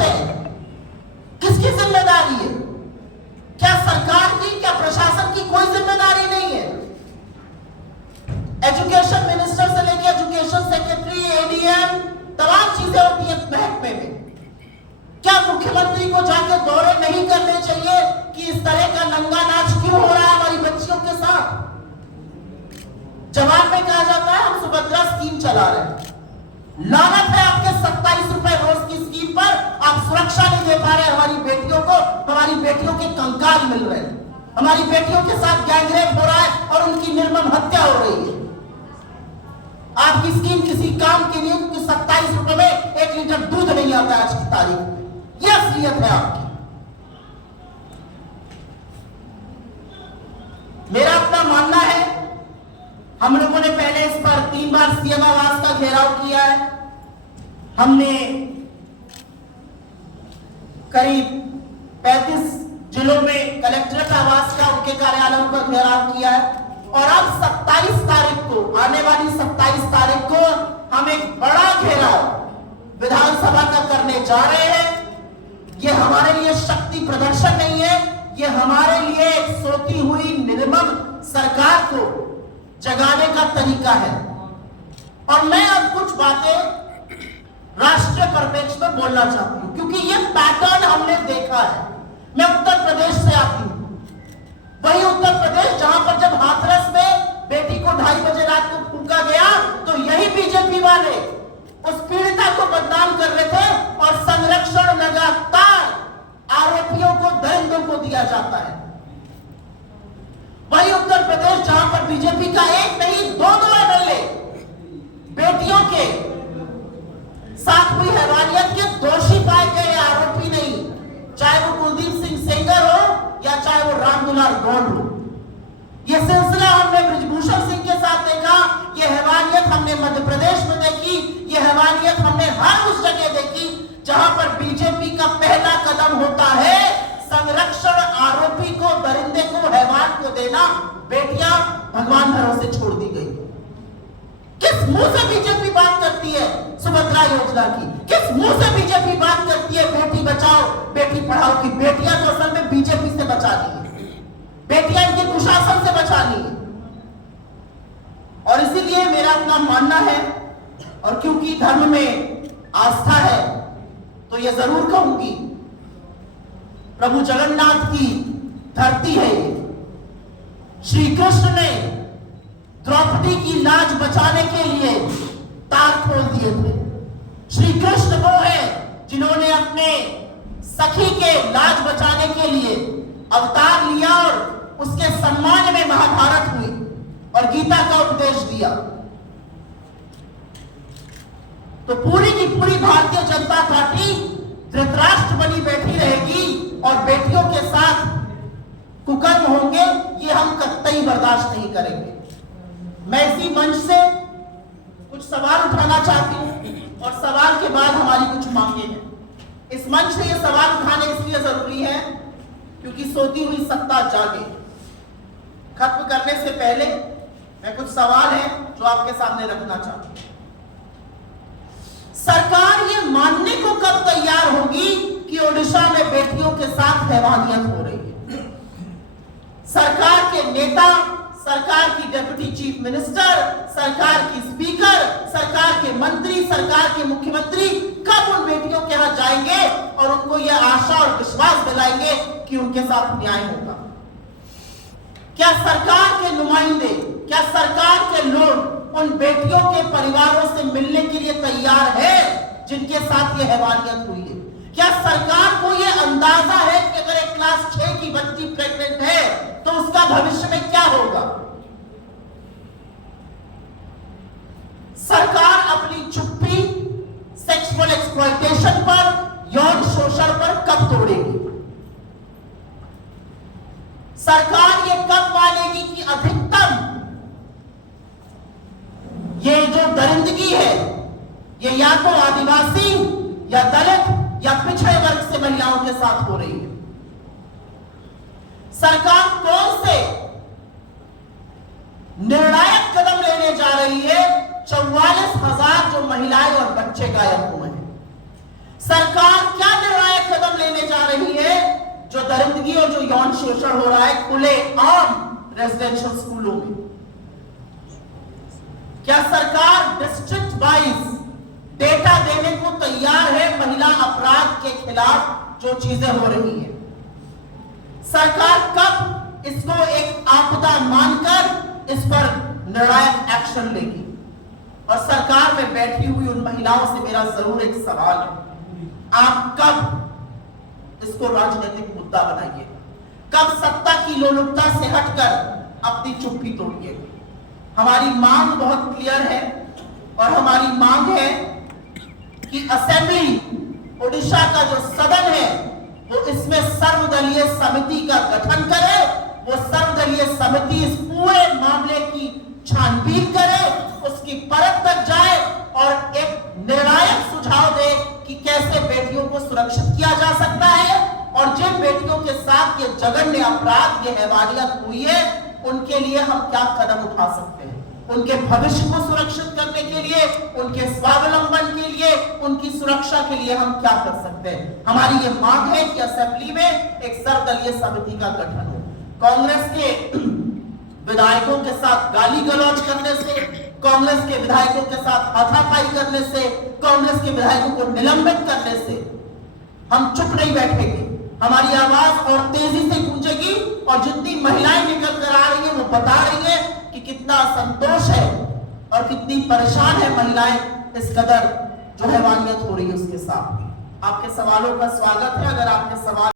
जानते हैं किसकी जिम्मेदारी है? क्या सरकार की, क्या प्रशासन की कोई जिम्मेदारी नहीं है? एजुकेशन मिनिस्टर से लेकर एजुकेशन सेक्रेटरी, एडीएम, तमाम चीजें होती है महकमे में। क्या मुख्यमंत्री को जाके दौरे नहीं करने चाहिए कि इस तरह का नंगा नाच क्यों हो रहा है हमारी बच्चियों के साथ? जवाब में कहा जाता है हम सुभद्रा स्कीम चला रहे हैं। लानत है आपके 27 रुपए रोज की स्कीम पर। आप सुरक्षा नहीं दे पा रहे हमारी बेटियों को। हमारी बेटियों के कंकाल मिल रहे हैं, हमारी बेटियों के साथ गैंगरेप हो रहा है और उनकी निर्मम हत्या हो रही है। आपकी स्कीम किसी काम की नहीं, क्योंकि 27 रुपए में 1 लीटर दूध नहीं आता आज की तारीख में। यह असलियत है आपकी। मेरा अपना मानना है, हम लोगों ने पहले इस पर 3 बार सीएम आवास का घेराव किया है। हमने करीब 35 जिलों में कलेक्ट्रेट आवास का, उनके कार्यालयों का घेराव किया है। और अब 27 तारीख को, आने वाली 27 तारीख को हम एक बड़ा घेराव विधानसभा का करने जा रहे हैं। ये हमारे लिए शक्ति प्रदर्शन नहीं है, ये हमारे लिए एक सोती हुई निर्मम सरकार को जगाने का तरीका है। और मैं अब कुछ बातें राष्ट्रीय परिप्रेक्ष्य में बोलना चाहती हूं, क्योंकि ये पैटर्न हमने देखा है। मैं उत्तर प्रदेश से आती हूं, वही उत्तर प्रदेश जहां पर जब हाथरस में बेटी को 2:30 बजे रात को फूंका गया तो यही बीजेपी वाले उस पीड़िता को बदनाम कर रहे थे और संरक्षण लगातार आरोपियों को, दरिंदों को दिया जाता है। वही उत्तर प्रदेश जहां पर बीजेपी का एक नहीं 2 एमएलए बेटियों के साथ हुई हैवानियत के दोषी पाए गए, आरोपी नहीं, चाहे वो कुलदीप सिंह सेंगर हो या चाहे वो रामदुलार गौंड हो। यह सिलसिला हमने बृजभूषण सिंह के साथ देखा, यह हैवानियत हमने मध्य प्रदेश में देखी, यह हैवानियत हमने हर उस जगह देखी जहां पर बीजेपी का पहला कदम होता है संरक्षण, आरोपी को, दरिंदे को, हैवान को देना। बेटियां भगवान भरोसे छोड़ दी गई। किस मुंह से बीजेपी बात करती है सुभद्रा योजना की? किस मुंह से बीजेपी बात करती है बेटी बचाओ बेटी पढ़ाओ की? बेटियां तो असल में बीजेपी से बचानी है, बेटियां इनके कुशासन से बचानी है। और इसीलिए मेरा अपना मानना है, और क्योंकि धर्म में आस्था है तो यह जरूर कहूंगी, प्रभु जगन्नाथ की धरती है ये। श्री कृष्ण ने द्रौपदी की लाज बचाने के लिए तार खोल दिए थे। श्री कृष्ण वो है जिन्होंने अपने सखी के लाज बचाने के लिए अवतार लिया और उसके सम्मान में महाभारत हुई और गीता का उपदेश दिया। तो पूरी की पूरी भारतीय जनता पार्टी धृतराष्ट्र बनी बैठी रहेगी और बेटियों के साथ कुकर्म होंगे, ये हम कतई बर्दाश्त नहीं करेंगे। मैं इसी मंच से कुछ सवाल उठाना चाहती हूं और सवाल के बाद हमारी कुछ मांगे हैं। इस मंच से ये सवाल उठाने इसलिए जरूरी है क्योंकि सोती हुई सत्ता जागे। खत्म करने से पहले मैं कुछ सवाल है जो आपके सामने रखना चाहता हूं। सरकार ये मानने को कब तैयार होगी कि ओडिशा में बेटियों के साथ हैवानियत हो रही है? सरकार के नेता, सरकार की डिप्टी चीफ मिनिस्टर, सरकार की स्पीकर, सरकार के मंत्री, सरकार के मुख्यमंत्री कब उन बेटियों के यहां जाएंगे और उनको यह आशा और विश्वास दिलाएंगे कि उनके साथ न्याय होगा? क्या सरकार के नुमाइंदे, क्या सरकार के लोग उन बेटियों के परिवारों से मिलने के लिए तैयार है जिनके साथ ये हैवानियत हुई है? क्या सरकार को यह अंदाजा है कि अगर एक क्लास 6 की बच्ची प्रेग्नेंट है तो उसका भविष्य में क्या होगा? सरकार अपनी चुप्पी सेक्सुअल एक्सप्लॉयटेशन पर, यौन शोषण पर कब तोड़ेगी? सरकार ये कब मानेगी कि अधिकतम ये जो दरिंदगी है ये या तो आदिवासी या दलित या पिछड़े वर्ग से महिलाओं के साथ हो रही है? सरकार कौन से निर्णायक कदम लेने जा रही है? 44,000 जो महिलाएं और बच्चे गायब हुए हैं। सरकार क्या निर्णय जो दरिंदगी और जो यौन शोषण हो रहा है खुले आम रेजिडेंशियल स्कूलों में। क्या सरकार डिस्ट्रिक्ट वाइज डेटा देने को तैयार है महिला अपराध के खिलाफ जो चीजें हो रही हैं? सरकार कब इसको एक आपदा मानकर इस पर निर्णायक एक्शन लेगी? और सरकार में बैठी हुई उन महिलाओं से मेरा जरूर एक सवाल है, आप कब इसको राजनीतिक मुद्दा बनाइएगा? कब सत्ता की लोलुपता से हटकर अपनी चुप्पी तोड़िएगा? हमारी मांग बहुत क्लियर है और हमारी मांग है कि असेंबली ओडिशा का जो सदन है वो इसमें सर्वदलीय समिति का गठन करे। वो सर्वदलीय समिति इस पूरे मामले की छानबीन करे, उसकी परत तक जाए और एक निर्णायक सुझाव दे कि कैसे बेटियों को सुरक्षित किया जा सकता है और जिन बेटियों के साथ ये जघन्य अपराध, ये हैवानियत हुई है, उनके लिए हम क्या कदम उठा सकते हैं, उनके भविष्य को सुरक्षित करने के लिए, उनके स्वावलंबन के लिए, उनकी सुरक्षा के लिए हम क्या कर सकते हैं। हमारी ये मांग है कि असेंबली में एक सर्वदलीय समिति का गठन हो। कांग्रेस के विधायकों के साथ गाली गलौज करने से, कांग्रेस के विधायकों के साथ हाथापाई करने से, कांग्रेस के विधायकों को निलंबित करने से हम चुप नहीं बैठेंगे। हमारी आवाज और तेजी से गूंजेगी और जितनी महिलाएं निकल कर आ रही हैं वो बता रही हैं कि कितना असंतोष है और कितनी परेशान है महिलाएं इस कदर जो हैवानियत हो रही है उसके साथ। आपके सवालों का स्वागत है। अगर आपके सवाल